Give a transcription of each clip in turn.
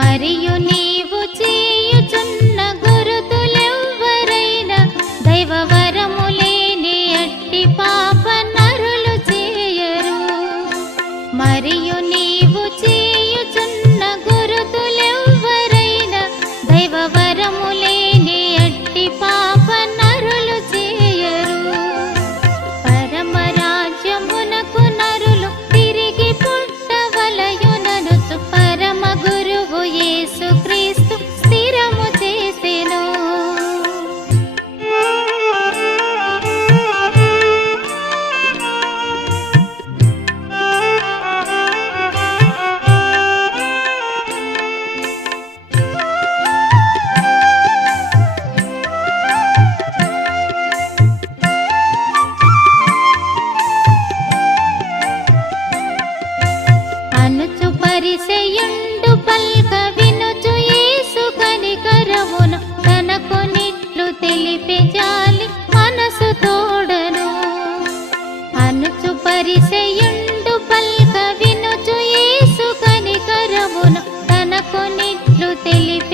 మరియు నీవు చేయుచున్న గురుతులెవ్వరైనా దైవవరము లేని అట్టి పాప నరులు చేయరు. మరియు నీ పల్క వినుచు యేసు కనికరమును తనకు నిట్లు తెలిపే జాలి మనసు తోడను. అనుచు పరిచయుండు పల్క వినుచు యేసు కనికరమును తనకు నిట్లు తెలిపే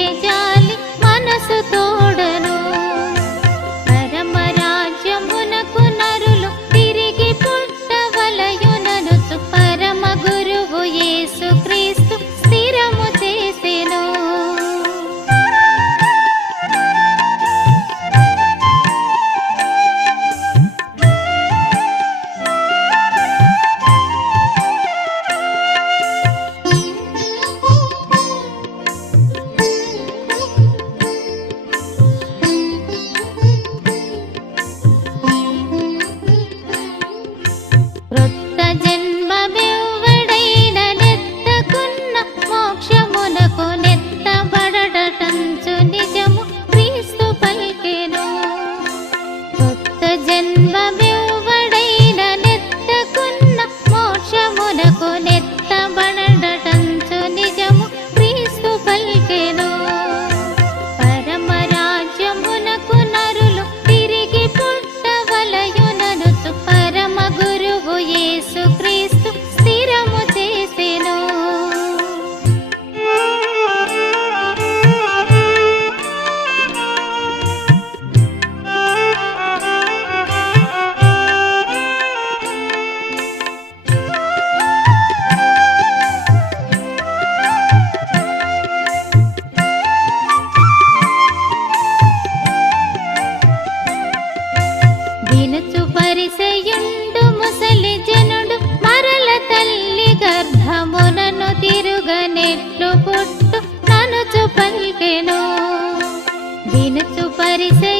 what